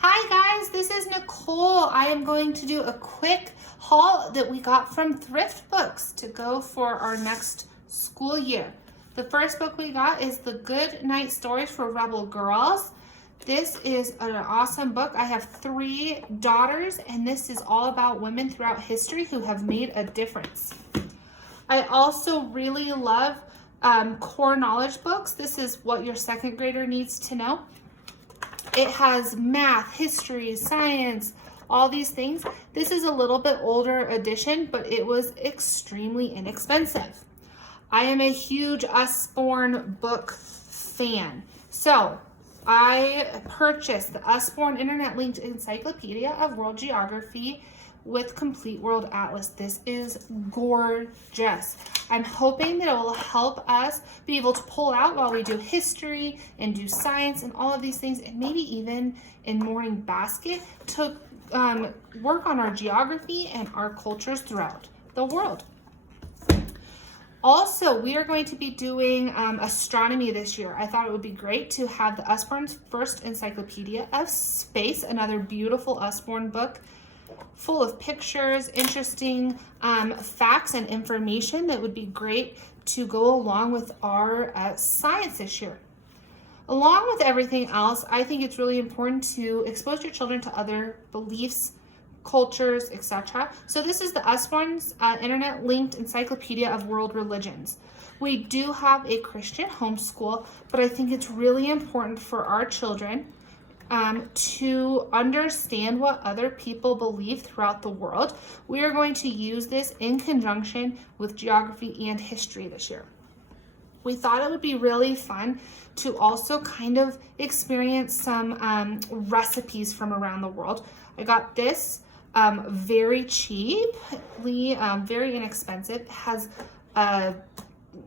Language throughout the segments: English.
Hi guys, this is Nicole. I am going to do a quick haul that we got from ThriftBooks to go for our next school year. The first book we got is The Good Night Stories for Rebel Girls. This is an awesome book. I have 3 daughters, and this is all about women throughout history who have made a difference. I also really love core knowledge books. This is what your 2nd grader needs to know. It has math, history, science, all these things. This is a little bit older edition, but it was extremely inexpensive. I am a huge Usborne book fan. So I purchased the Usborne internet-linked Encyclopedia of World Geography with Complete World Atlas. This is gorgeous. I'm hoping that it will help us be able to pull out while we do history and do science and all of these things, and maybe even in morning basket to work on our geography and our cultures throughout the world. Also, we are going to be doing astronomy this year. I thought it would be great to have the Usborne's first Encyclopedia of Space, another beautiful Usborne book full of pictures, interesting facts and information that would be great to go along with our science this year. Along with everything else, I think it's really important to expose your children to other beliefs, cultures, etc. So this is the Usborne's internet-linked Encyclopedia of World Religions. We do have a Christian homeschool, but I think it's really important for our children to understand what other people believe throughout the world. We are going to use this in conjunction with geography and history this year. We thought it would be really fun to also kind of experience some recipes from around the world. I got this very cheaply, very inexpensive. It has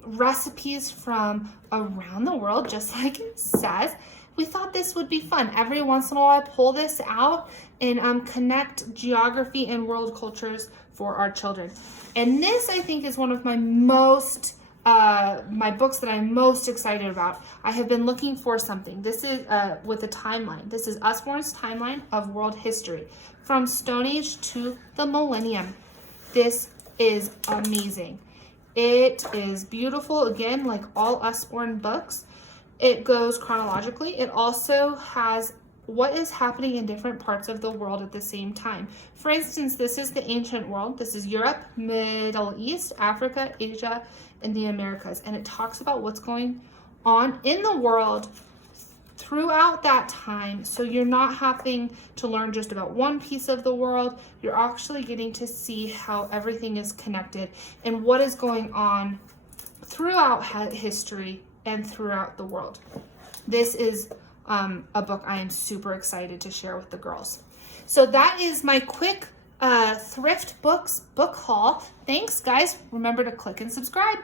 recipes from around the world, just like it says. We thought this would be fun. Every once in a while, I pull this out and connect geography and world cultures for our children. And this, I think, is one of my my books that I'm most excited about. I have been looking for something. This is with a timeline. This is Usborne's timeline of world history from Stone Age to the Millennium. This is amazing. It is beautiful, again, like all Usborne books. It goes chronologically. It also has what is happening in different parts of the world at the same time. For instance, this is the ancient world. This is Europe, Middle East, Africa, Asia, and the Americas. And it talks about what's going on in the world throughout that time. So you're not having to learn just about one piece of the world. You're actually getting to see how everything is connected and what is going on throughout history and throughout the world. This is a book I am super excited to share with the girls. So that is my quick ThriftBooks book haul. Thanks, guys. Remember to click and subscribe.